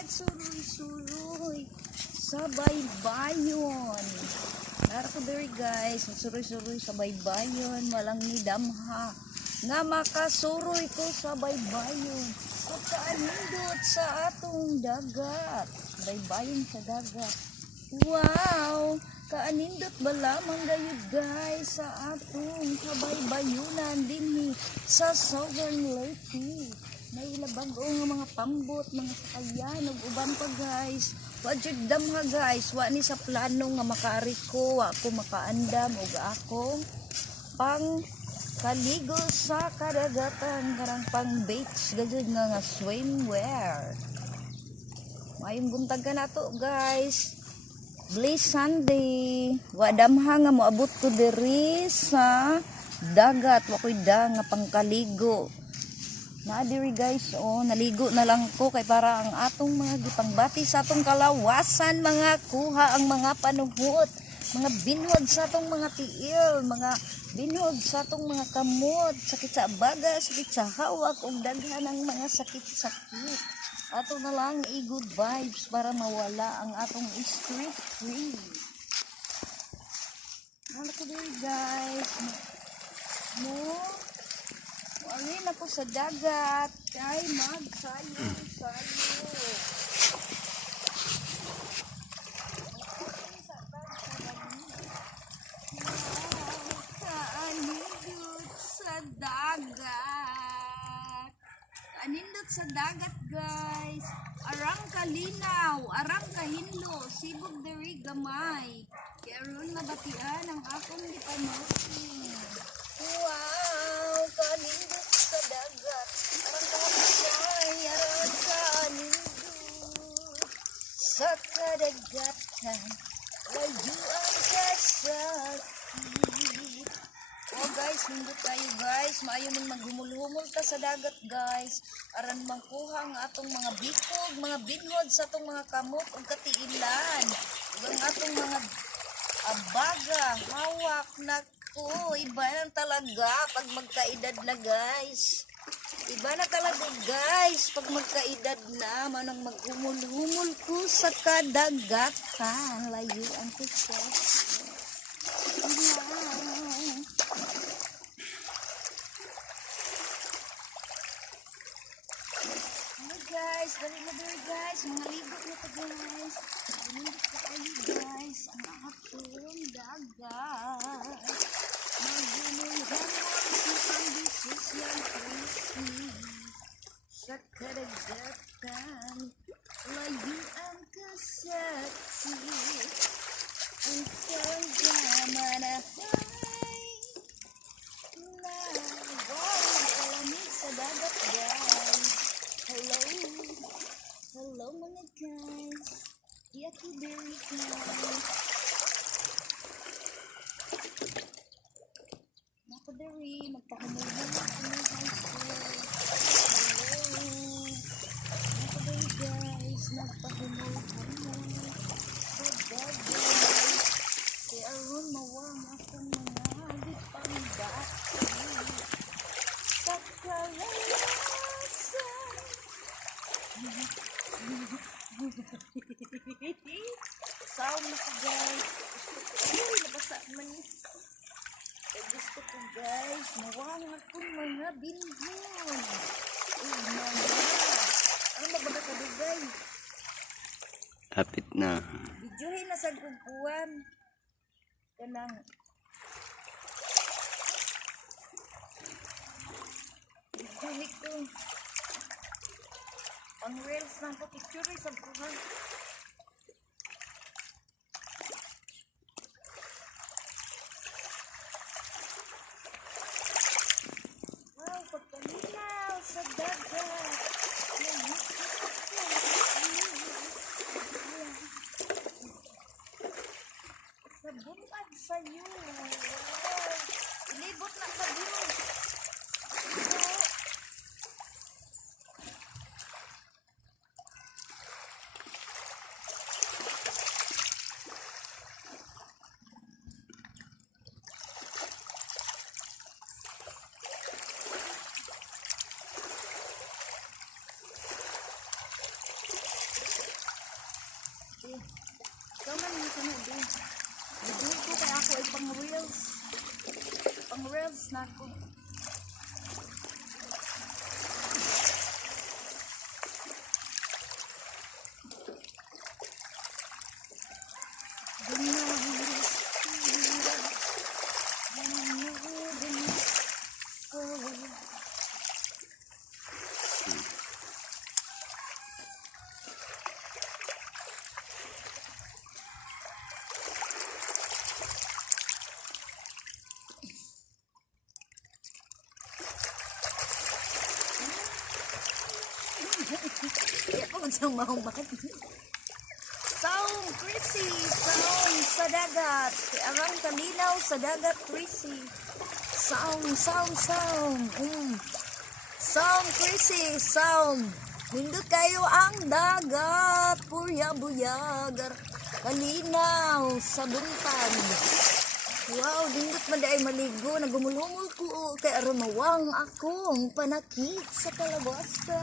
nagsuroy-suroy sa baybayon. Nara ko diri guys, nagsuroy-suroy sa baybayon, walang nidamha nga makasuroy ko sa baybayon. At kaanindot sa atong dagat, baybayon sa dagat. Wow, kaanindot ba lamang gayud guys sa atong kabaybayunan dinhi sa Southern Leyte. May labag nga mga pambot, mga sakayan ug uban pa guys. Wa jud damha guys, wa ni sa plano nga makaari ko, wa ko makaandam og akong pang kaligo sa kadagatan karang pang beach gajud nga swimwear. Mayong buntag ka nato guys. Bless Sunday. Wa damha nga moabot ko diri sa dagat, wa koy da nga pangkaligo. Na diri guys, oh, naligo na lang ko kay para ang atong mga gipangbati sa atong kalawasan, mga kuha ang mga panuhot, mga binhod sa atong mga tiil, mga binhod sa atong mga kamot, sakit sa baga, sakit sa hawak, ug daghan ang mga sakit-sakit. Ato na lang i-good vibes para mawala ang atong stress free. Ano ko diri guys? Alin ako sa dagat kay magsayo-sayo. Kaanindot sa dagat. Kaanindot sa dagat guys. Arang kalinaw, arang kahinlo, sibog diri gamay. Kaya ron nabatian ang akong gipanosin. Wow, kaanindot sa dagat. Arang kahanay, arang kaanindot sa kadagatan. Layuan ka sa kit. Oh guys, nindot tayo guys. Maayo mong maghumul-humul ta sa dagat guys. Aran mangkuha ang atong mga bikog, mga binhod sa atong mga kamot ug katiilan. Ug ang atong mga abaga, hawak na ko. Iba na talaga pag magkaedad na guys. Iba na talaga guys pag magkaedad na. Manang maghumul-humul ko sa kadagatan. Layuan ko sa guys, dali na guys, mga libot na to guys. Manindot ka kayo guys, ang atong dagat. Maghumul-humul sa ambisius yang pusi sa kadagatan. Layuan ka sa kit, ang pagmamanahay na wow, kalamig sa dagat guys. Hello mga guys. Yaki berry guys. Nako diri, magpahumulhumul kami guys. Hello. Nako diri guys, magpahumulhumul sa dagat. Kaya aron mawang akong mga gipangbati sa kalawasan. Sound na ko guys. Uy, nabasa man ni. Kaya gusto ko guys, mawang akong mga binhon. Uy, mga. Ano mabaga ka dugay? Hapit na. Videohin na sa kukuan. Kanang. Videohin ko. Ang reels ng picture sa buhay. Wow, pagkalinaw sa dagat. Sa bungad sa'yo. Wow. Ilibot na sa view. di. Kaman mo ka na di. Bigay ko kaya ako ay pang reels. Pang reels na ako. Kaya pa man siyang mahumbat. Sound, Chrissy! Sound sa dagat. Arang kalinaw sa dagat, Chrissy. Sound. Sound, Chrissy. Sound. Nindot kayo ang dagat. Purya-buyagar. Kalinaw sa buntag. Wow, nindot man ay maligo. Nagumulumol ko. Kaya aramawang akong panakit sa kalabasa.